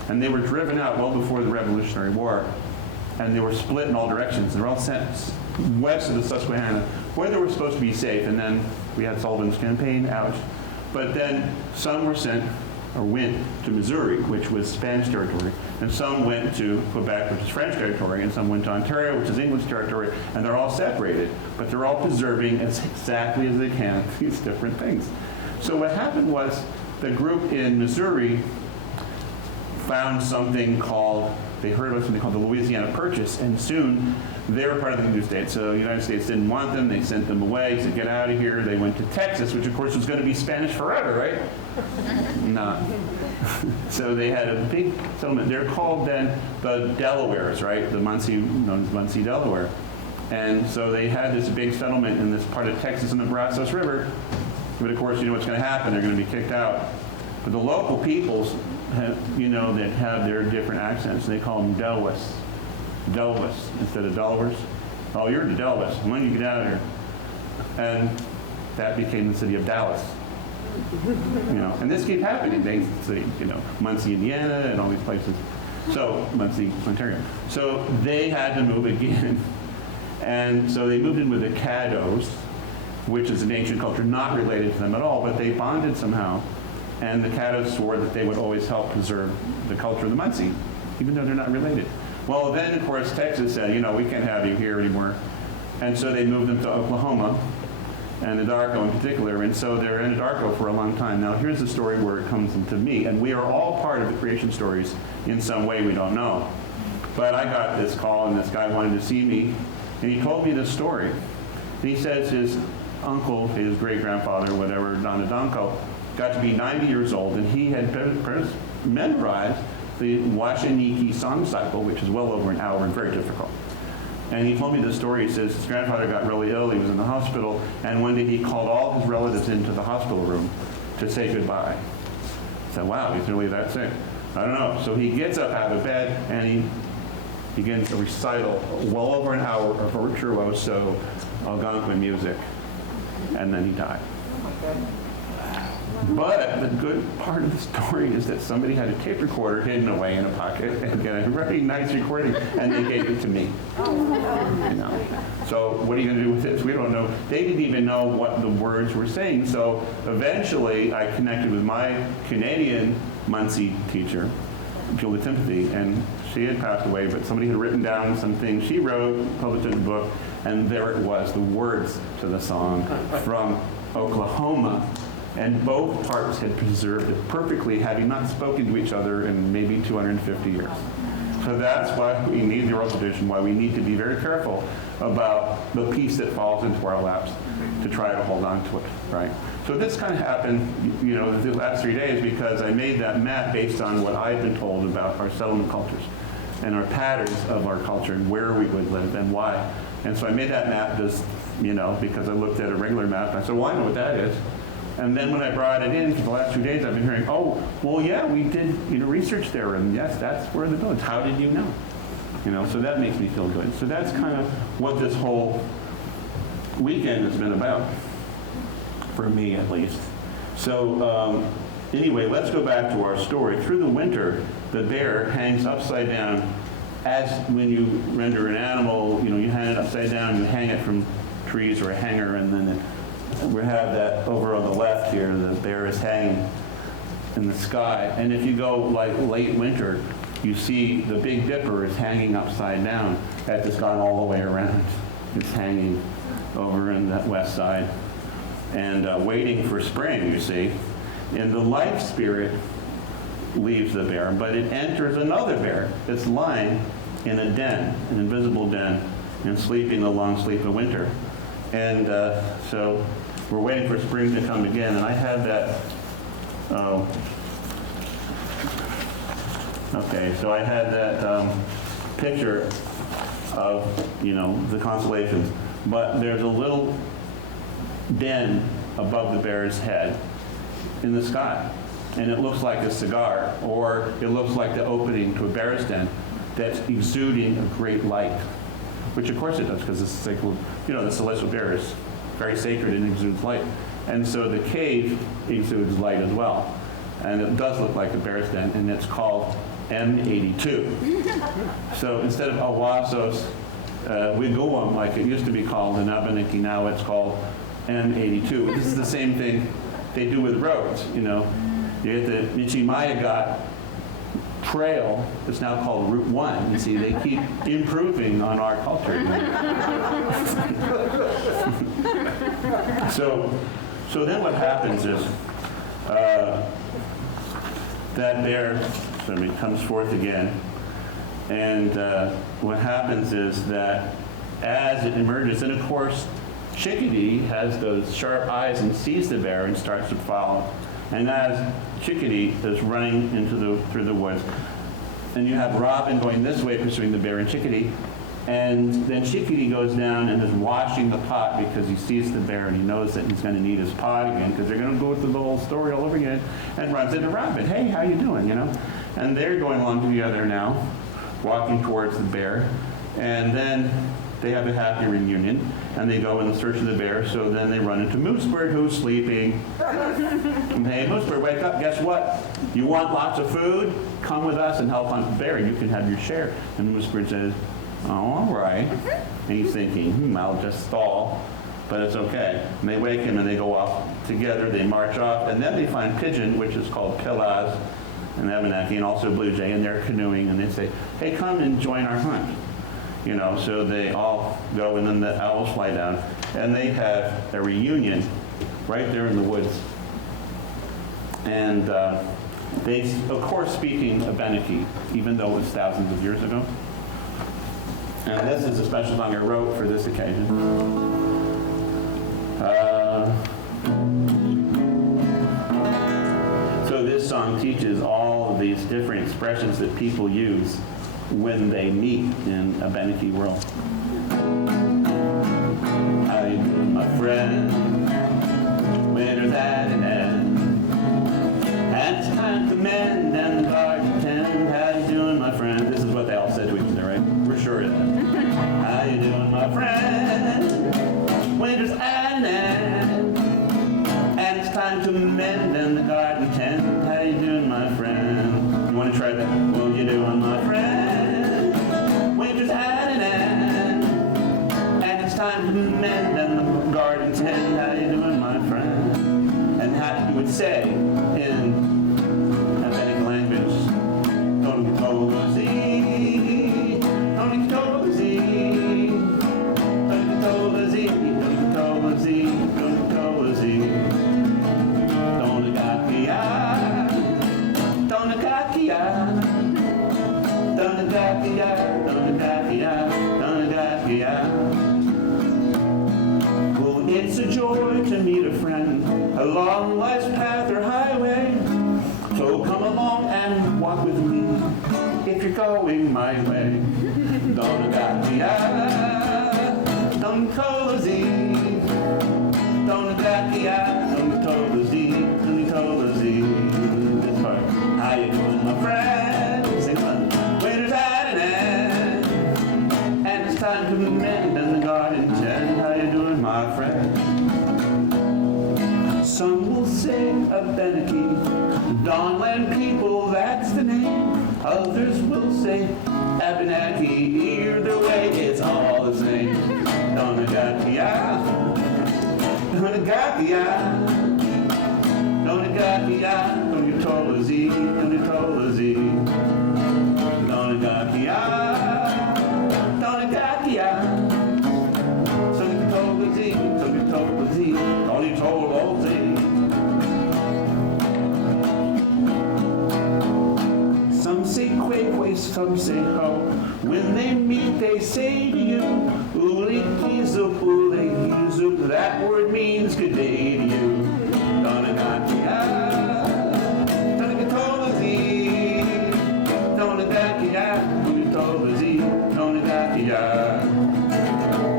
And they were driven out well before the Revolutionary War. And they were split in all directions. They were all sent west of the Susquehanna, where they were supposed to be safe. And then we had Sullivan's campaign, ouch. But then some were sent, or went to Missouri, which was Spanish territory. And some went to Quebec, which is French territory. And some went to Ontario, which is English territory. And they're all separated. But they're all preserving as exactly as they can these different things. So what happened was the group in Missouri found something called, they heard about something called the Louisiana Purchase, and soon they were part of the new state. So the United States didn't want them, they sent them away, said get out of here. They went to Texas, which of course was going to be Spanish forever, right? Not. So they had a big settlement. They're called then the Delawares, right? The Munsee, known as Munsee Delaware. And so they had this big settlement in this part of Texas on the Brazos River. But of course, you know what's going to happen. They're going to be kicked out. But the local peoples, that have their different accents, they call them Delawes. Delawes instead of Delawares. Oh, you're the Delawes. When do you get out of here? And that became the city of Dallas. And this keeps happening. They say, Muncie, Indiana, and all these places. So, Muncie, Ontario. So they had to move again. And so they moved in with the Caddos, which is an ancient culture not related to them at all, but they bonded somehow. And the Caddos swore that they would always help preserve the culture of the Munsee, even though they're not related. Well, then, of course, Texas said, we can't have you here anymore. And so they moved them to Oklahoma, and Anadarko in particular. And so they're in Anadarko for a long time. Now, here's the story where it comes into me. And we are all part of the creation stories in some way we don't know. But I got this call, and this guy wanted to see me, and he told me this story. And he says his uncle, his great-grandfather, whatever, Donadonko, got to be 90 years old, and he had memorized the Washaniekie song cycle, which is well over an hour and very difficult. And he told me this story. He says his grandfather got really ill. He was in the hospital, and one day he called all his relatives into the hospital room to say goodbye. I said, wow, he's really that sick. I don't know. So he gets up out of bed, and he begins a recital well over an hour of virtuoso Algonquin music, and then he died. But the good part of the story is that somebody had a tape recorder hidden away in a pocket and got a very nice recording, and they gave it to me. So what are you going to do with this? We don't know. They didn't even know what the words were saying. So eventually I connected with my Canadian Munsee teacher, Julia Timothy, and she had passed away, but somebody had written down some things she wrote, published in a book, and there it was, the words to the song from Oklahoma. And both parts had preserved it perfectly, having not spoken to each other in maybe 250 years. So that's why we need the oral tradition, why we need to be very careful about the piece that falls into our laps to try to hold on to it, right? So this kind of happened, the last 3 days because I made that map based on what I'd been told about our settlement cultures and our patterns of our culture and where we would live and why. And so I made that map just, because I looked at a regular map and I said, well, I know what that is. And then when I brought it in for the last 2 days, I've been hearing, oh, well, yeah, we did research there, and yes, that's where the village. How did you know? So that makes me feel good. So that's kind of what this whole weekend has been about, for me at least. So anyway, let's go back to our story. Through the winter, the bear hangs upside down. As when you render an animal, you hang it upside down, you hang it from trees or a hanger, and then we have that over on the left here, the bear is hanging in the sky. And if you go like late winter, you see the Big Dipper is hanging upside down. It's gone all the way around. It's hanging over in that west side and waiting for spring, you see. And the life spirit leaves the bear, but it enters another bear that's lying in a den, an invisible den, and sleeping the long sleep of winter. And so we're waiting for spring to come again, and I had that, okay, so I had that picture of, the constellations, but there's a little den above the bear's head in the sky, and it looks like a cigar, or it looks like the opening to a bear's den that's exuding a great light, which of course it does, because it's like, the celestial bear is very sacred and exudes light. And so the cave exudes light as well. And it does look like a bear's den, and it's called M82. So instead of Owasos Wigwam, like it used to be called in Abenaki, now it's called M82. This is the same thing they do with roads, You get the Michimayagat trail that's now called Route 1. You see, they keep improving on our culture. So then what happens is that bear comes forth again, and what happens is that as it emerges, and of course, Chickadee has those sharp eyes and sees the bear and starts to follow. And as Chickadee is running through the woods, and you have Robin going this way pursuing the bear and Chickadee, and then Chickadee goes down and is washing the pot because he sees the bear and he knows that he's going to need his pot again because they're going to go through the whole story all over again, and runs into Robin. Hey, how you doing? And they're going along together now, walking towards the bear, and then they have a happy reunion, and they go in the search of the bear. So then they run into Moosebird, who's sleeping. And, hey, Moosebird, wake up. Guess what? You want lots of food? Come with us and help hunt the bear. You can have your share. And Moosebird says, oh, all right. And he's thinking, I'll just stall, but it's okay. And they wake him, and they go off together. They march off, and then they find Pigeon, which is called Pilaz in Abenaki, and also Blue Jay, and they're canoeing, and they say, hey, come and join our hunt. So they all go, and then the owls fly down, and they have a reunion right there in the woods. And they, of course, speaking Abenaki, even though it was thousands of years ago. And this is a special song I wrote for this occasion. So this song teaches all of these different expressions that people use when they meet in a Abenaki world. How you doing, my friend? Winter's at an end, and it's time to mend and the garden tend. How you doing, my friend? This is what they all said to each other, right? We're sure of that. How you doing, my friend? Winter's at an end, and it's time to mend and the garden tend. How you doing, my friend? You want to try that? Well, you doing, my friend? Winter's at an end, and it's time to mend and the garden tend. How you doing, my friend? And how you would say in Abenaki language, don't cozy, don't cozy, don't cozy, don't cozy, don't cozy, don't gakia, don't gakia. Well, it's a joy to meet a friend along life's path or highway. So come along and walk with me if you're going my way. Donagatia, Doncozy, Donagatia, Doncozy, Doncozy. This part. How you doing, my friend? Sing fun. Winter's at an end, and it's time to mend and the garden tend. How you doing, my friend? Some will say Abenaki, Dawnland people, that's the name. Others will say Abenaki, either way, it's all the same. Donagatia, Donagatia, Donagatia, Donutolazi, Donutolazi, Donagatia, Donagatia, Donutolazi, Donutolazi, Donutolazi. Some say quay, some say ho. When they meet, they say to you, Uli kizup, uli kizup. That word means good day to you. Donagakia, Donagatovazi, Donagakia, Donagatovazi, Donagakia.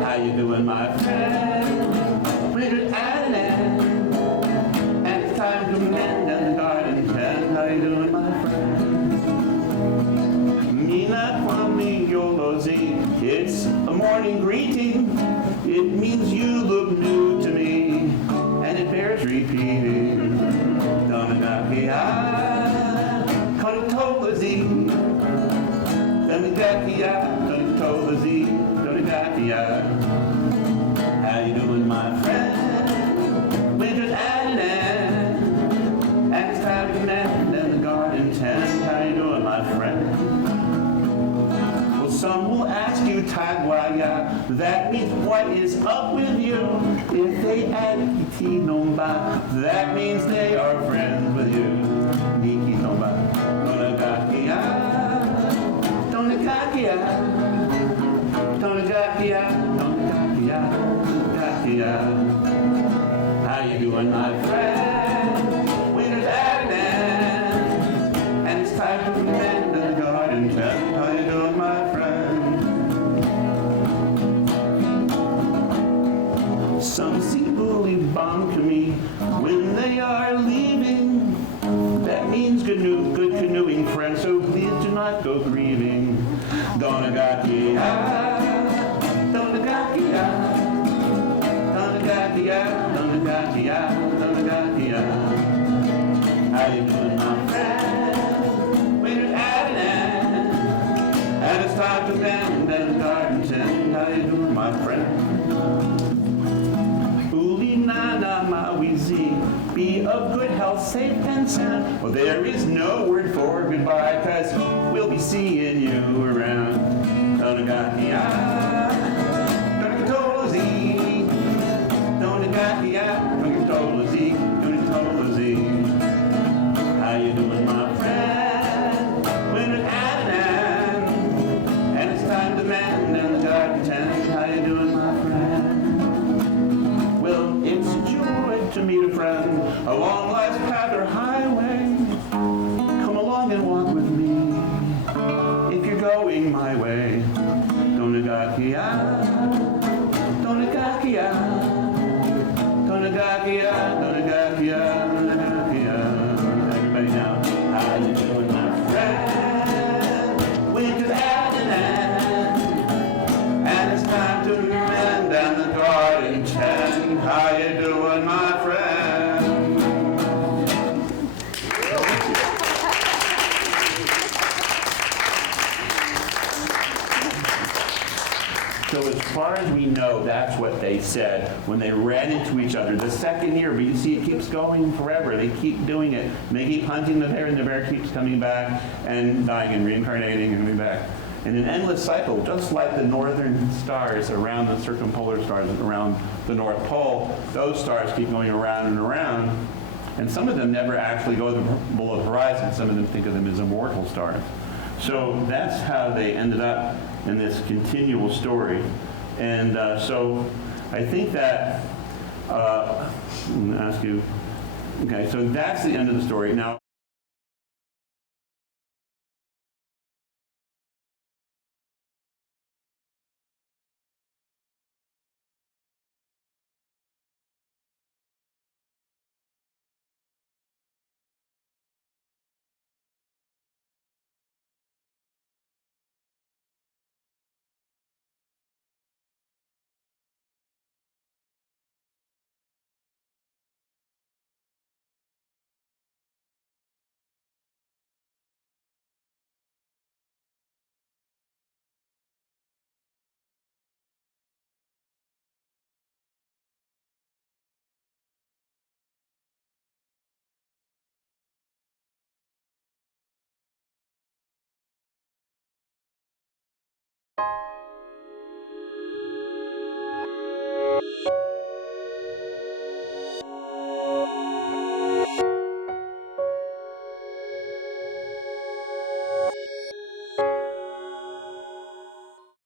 How you doing, my friend? Winter Island. And it's time to mend and the garden tend. How you doing, my friend? Mina Kwame Yolozi. It's a morning greeting. It means you look new to me, and it bears repeating. Donagakia, Konitolazi, Donagakia, Konitolazi, Donagakia. How you doing, my friend? Winter's at an end, and it's time to mend and the garden tend. How you doing, my friend? Well, some will ask you, Tagwaya, that means what is up with you? If they add Kiti Nomba, that means they are friends with you. Niki Nomba, Donagakia, Donagakia, Donagakia, Donagakia. How you doing, my friend? Winter's at an end, and it's time to mend the garden tend. How you doing, my friend? Some see bully bomb to me when they are leaving. That means good canoeing, friend, so please do not go grieving. Donagakia, Donagakia. Donagakia, Donagakia. How you doing, my friend? Winter's at an end, and it's time to bend and the garden tend. How you doing, my friend? Uli nana mawizi, be of good health, safe and sound. Well, there is no word for goodbye, 'cause we'll be seeing you around. Donagakia, Donagatozi. How you doing, my friend? Winter's at an end, and it's time to mend and the garden tend. How you doing, my friend? Well, it's a joy to meet a friend along life's path or highway. Come along and walk with me if you're going my way. Donagakia, Donagakia. Donagakia, Donagakia, Donagakia. Everybody now, how you doing, my friend? Winter's at an end, and it's time to mend and the garden tend. How you doing, my friend? So as far as we know, that's what they said when they ran into each other the second year. But you see, it keeps going forever. They keep doing it. And they keep hunting the bear, and the bear keeps coming back and dying and reincarnating and coming back. In an endless cycle, just like the northern stars around the circumpolar stars around the North Pole, those stars keep going around and around. And some of them never actually go below the horizon. Some of them think of them as immortal stars. So that's how they ended up in this continual story. And so I think that, I'm going to ask you, okay, so that's the end of the story. Now,